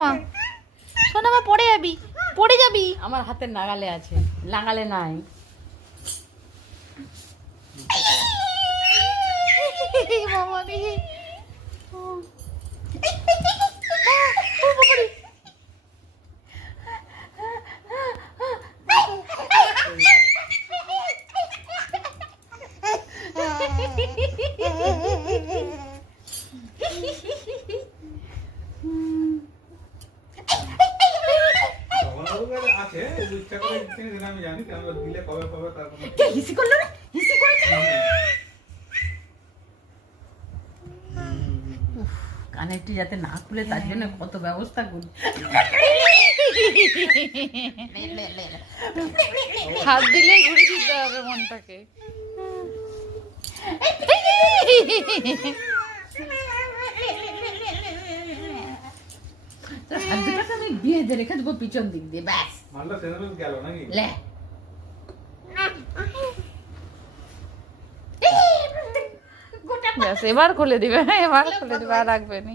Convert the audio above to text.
শোন আমার পড়ে যাবি, পড়ে যাবি। আমার হাতের নাগালে আছে, লাগালে নাই। বাবা রে। হিসি করলো রে, হিসি করেছে। কানেরটি যাতে না খুলে তার জন্য কত ব্যবস্থা করি। হাত দিলে ঘুরে দিতে হবে মনটাকে। হাত দুটোকে আমি বেঁধে রেখে দেবো পিছন দিক দিয়ে, ব্যাস। লে। এবার খুলে দিবে, এবার খুলে দিবে, আর রাখবে নি।